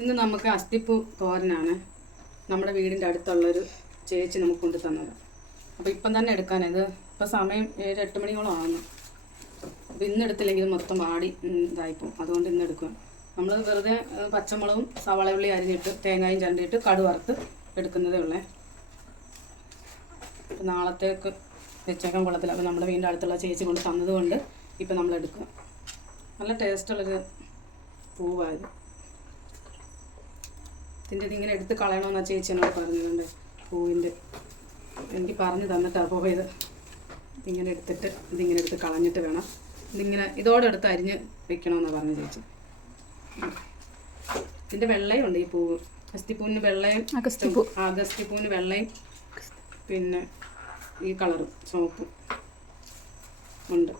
ഇന്ന് നമുക്ക് അസ്ഥിപ്പൂ തോരനാണ് നമ്മുടെ വീടിൻ്റെ അടുത്തുള്ളൊരു ചേച്ചി നമുക്ക് കൊണ്ടു തന്നത്. അപ്പോൾ ഇപ്പം തന്നെ എടുക്കാനത് ഇപ്പോൾ സമയം 7-8 മണിയോളം ആകുന്നു. അപ്പോൾ ഇന്ന് എടുത്തില്ലെങ്കിൽ മൊത്തം വാടി ഇതായിപ്പോൾ, അതുകൊണ്ട് ഇന്ന് എടുക്കുക. നമ്മൾ വെറുതെ പച്ചമുളകും സവാള അരിഞ്ഞിട്ട് തേങ്ങയും ചരണ്ടിയിട്ട് കടുക് വറുത്ത് എടുക്കുന്നതേ ഉള്ളേ. അപ്പോൾ നാളത്തേക്ക് വെച്ചേക്കാൻ കൊള്ളത്തില്ല. അപ്പോൾ നമ്മുടെ വീടിൻ്റെ അടുത്തുള്ള ചേച്ചി കൊണ്ട് തന്നതുകൊണ്ട് ഇപ്പം നമ്മൾ എടുക്കുക. നല്ല ടേസ്റ്റുള്ളൊരു പൂവായത്. ഇതിങ്ങനെ എടുത്ത് കളയണമെന്ന് ചേച്ചി എന്നോട് പറഞ്ഞിട്ടുണ്ട്. പൂവിൻ്റെ എനിക്ക് പറഞ്ഞു തന്നിട്ടാണ് പോയത്. ഇതിങ്ങനെ എടുത്തിട്ട് ഇതിങ്ങനെ എടുത്ത് കളഞ്ഞിട്ട് വേണം ഇതോടെ എടുത്ത് അരിഞ്ഞ് വെക്കണമെന്നാണ് പറഞ്ഞു ചേച്ചി. ഇതിൻ്റെ വെള്ളയുണ്ട് ഈ പൂവ്. അസ്ഥിപ്പൂവിന് വെള്ളയും അഗസ്തിപ്പൂവിന് വെള്ളയും പിന്നെ ഈ കളറും ചുവപ്പും ഉണ്ട്.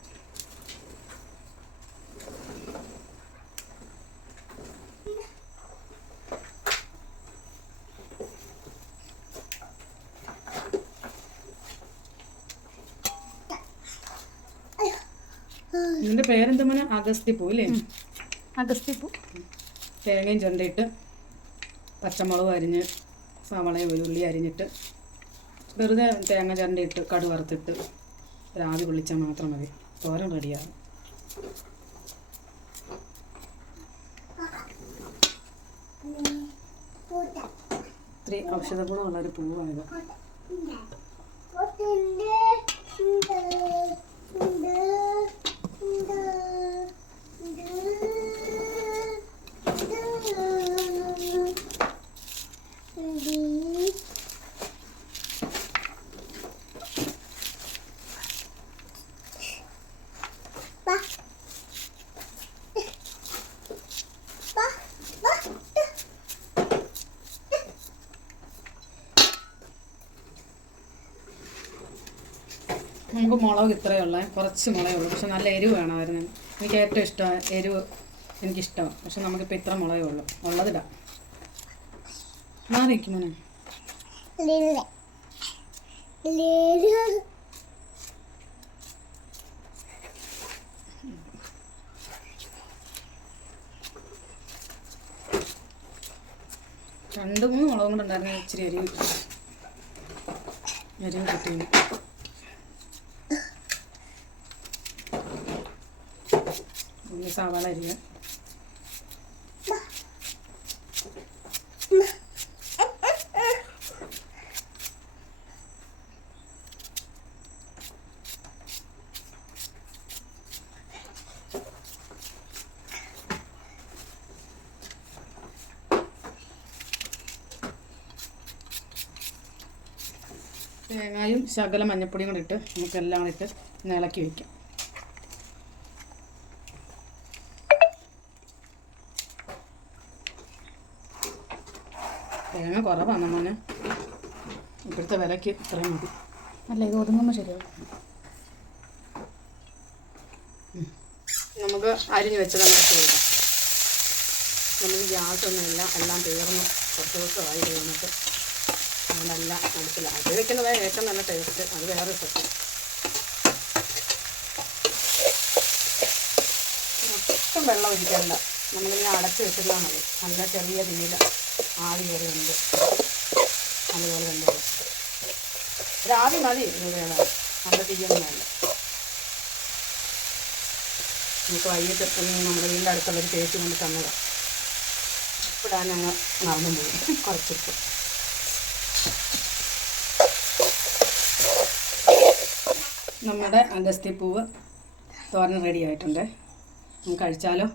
ഇതിൻ്റെ പേരെന്താ മോനെ? അഗസ്തിപ്പൂ അല്ലേ? അഗസ്തിപ്പൂ. തേങ്ങയും ചുരണ്ടിയിട്ട് പച്ചമുളക് അരിഞ്ഞ് സവാളയും വെളുള്ളി അരിഞ്ഞിട്ട് വെറുതെ തേങ്ങ ചുരണ്ടിയിട്ട് കടുക് വറുത്തിട്ട് ആവി പൊള്ളിച്ചാൽ മാത്രം മതി. തോരൻ റെഡിയാകും. ഇത്തിരി ഔഷധ ഗുണമുള്ളൊരു പൂവായത്. നമുക്ക് മുളക് ഇത്രയേ ഉള്ളൂ, കുറച്ച് മുളകേ ഉള്ളൂ. പക്ഷെ നല്ല എരിവ് വേണമായിരുന്നു. എനിക്ക് ഏറ്റവും ഇഷ്ടം എരിവ്, എനിക്കിഷ്ടമാണ്. പക്ഷെ നമുക്കിപ്പോൾ ഇത്ര മുളകേ ഉള്ളൂ. ഉള്ളതിടാം. മാറിയിരിക്കും മോനെ. രണ്ട് മൂന്ന് മുളകും കൂടെ ഉണ്ടായിരുന്നു. ഇച്ചിരി എരിവ് കിട്ടിയിരുന്നു. സവാള അരിഞ്ഞ് തേങ്ങയും ശകല മഞ്ഞപ്പൊടിയും കൂടെ ഇട്ട് നമുക്കെല്ലാം കൂടെ ഇട്ട് ഇളക്കി വയ്ക്കാം. തേങ്ങ കുറവാണ് മോനെ. ഇപ്പോഴത്തെ വിലയ്ക്ക് ഇത്രയും മതി. അല്ല, ഇത് ഒതുങ്ങുമ്പോൾ ശരിയാവും. നമുക്ക് അരിഞ്ഞ് വെച്ചത് നമുക്ക് കൊടുക്കാം. നമുക്ക് ഗ്യാസൊന്നുമില്ല, എല്ലാം തീർന്നു. കുറച്ച് ദിവസമായി വന്നിട്ട് അതുകൊണ്ടെല്ലാം മനസ്സിലായി. അത് വെക്കുന്നതാണ് ഏറ്റവും നല്ല ടേസ്റ്റ്. അത് വേറെ സത്യം. ഒട്ടും വെള്ളം ഒഴിക്കണ്ട. നമ്മളിങ്ങനെ അടച്ച് വെച്ചിരുന്നാൽ മതി. നല്ല ചെറിയ തീയിൽ ആവി കയറി ഉണ്ട്. അതുപോലെ കണ്ടോളൂ. ഒരാവി മതി. വേണം നല്ല തീയൊന്നും വേണ്ട. നമുക്ക് വൈകിട്ട് നമ്മുടെ വീടിൻ്റെ അടുത്തുള്ളൊരു ചേച്ചി കൊണ്ട് തന്നതാണ്. ഇപ്പോഴാണ് ഞങ്ങൾ നടന്നു പോയി കുറച്ചിട്ട്. നമ്മുടെ അഗസ്തിപ്പൂവ് തോരൻ റെഡി ആയിട്ടുണ്ട്. നമുക്ക് കഴിച്ചാലോ?